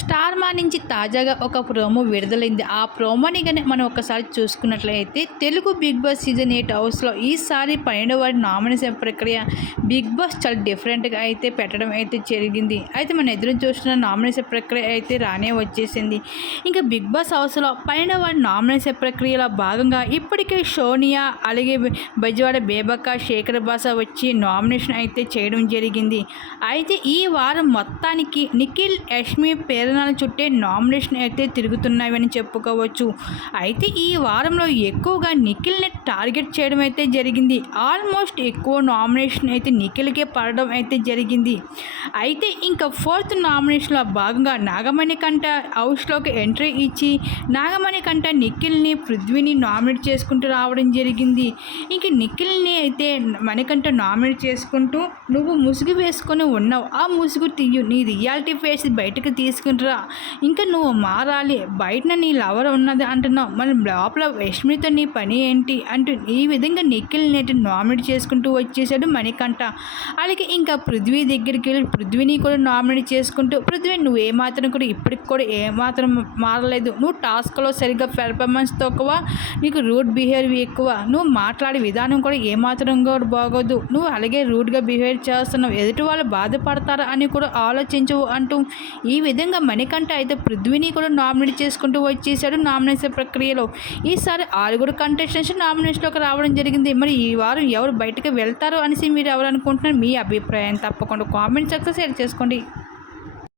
Star మా నుంచి తాజాగా ఒక ప్రోమో విడుదలైంది. ఆ ప్రోమోని కానీ మనం ఒకసారి చూసుకున్నట్లయితే Telugu Big Boss season eight హౌస్లో ఈసారి పన్నెండవ వారి నామినేషన్ ప్రక్రియ బిగ్ బాస్ చాలా డిఫరెంట్గా అయితే పెట్టడం అయితే జరిగింది. అయితే మనం ఎదురు చూస్తున్న నామినేషన్ ప్రక్రియ అయితే రానే వచ్చేసింది. ఇంకా బిగ్ బాస్ హౌస్లో పన్నెండవ వారి నామినేషన్ ప్రక్రియలో భాగంగా ఇప్పటికే సోనియా అలాగే బెజవాడ బేబక్క శేఖర్ బాస వచ్చి నామినేషన్ అయితే చేయడం జరిగింది. అయితే ఈ వారం మొత్తానికి నిఖిల్ యష్మి ప్రేరణల చుట్టే నామినేషన్ అయితే తిరుగుతున్నాయని చెప్పుకోవచ్చు. అయితే ఈ వారంలో ఎక్కువగా నిఖిల్ని టార్గెట్ చేయడం అయితే జరిగింది. ఆల్మోస్ట్ ఎక్కువ నామినేషన్ అయితే నిఖిల్కే పడడం అయితే జరిగింది. అయితే ఇంకా ఫోర్త్ నామినేషన్లో భాగంగా నాగమణి కంట హౌస్లోకి ఎంట్రీ ఇచ్చి నాగమణి కంట నిఖిల్ని పృథ్వీని నామినేట్ చేసుకుంటూ రావడం జరిగింది. ఇంక నిఖిల్ని అయితే మణికంట నామినేట్ చేసుకుంటూ నువ్వు ముసుగు వేసుకొని ఉన్నావు. ఆ ముసుగు తీయు. నీ రియాలిటీ ఫేస్ బయటకు రా ఇంకా నువ్వు మారాలి. బయటన నీ లవర్ ఉన్నది అంటున్నావు. మరి లోపల యష్మితో నీ పని ఏంటి? అంటూ ఈ విధంగా నిఖిల్ నేటి నామినేట్ చేసుకుంటూ వచ్చేసాడు మణికంఠ. అలాగే ఇంకా పృథ్వీ దగ్గరికి వెళ్ళి పృథ్వీని కూడా నామినేట్ చేసుకుంటూ పృథ్వీ నువ్వేమాత్రం కూడా ఇప్పటికి కూడా ఏమాత్రం మారలేదు. నువ్వు టాస్క్లో సరిగ్గా పెర్ఫార్మెన్స్ తక్కువ నీకు రూట్ బిహేవియర్ ఎక్కువ. నువ్వు మాట్లాడే విధానం కూడా ఏమాత్రం కూడా బాగోదు. నువ్వు అలాగే రూట్గా బిహేవ్ చేస్తున్నావు. ఎదుటి వాళ్ళు బాధపడతారా అని కూడా ఆలోచించవు అంటూ ఈ విధంగా మణికంఠ అయితే పృథ్వీని కూడా నామినేట్ చేసుకుంటూ వచ్చేసాడు నామినేషన్ ప్రక్రియలో. ఈసారి ఆరుగురు కంటెస్టెంట్స్ నామినేషన్లోకి రావడం జరిగింది. మరి ఈ వారం ఎవరు బయటకు వెళ్తారు అనేసి మీరు ఎవరు అనుకుంటున్నారు? మీ అభిప్రాయం తప్పకుండా కామెంట్ సెక్షన్ షేర్ చేసుకోండి.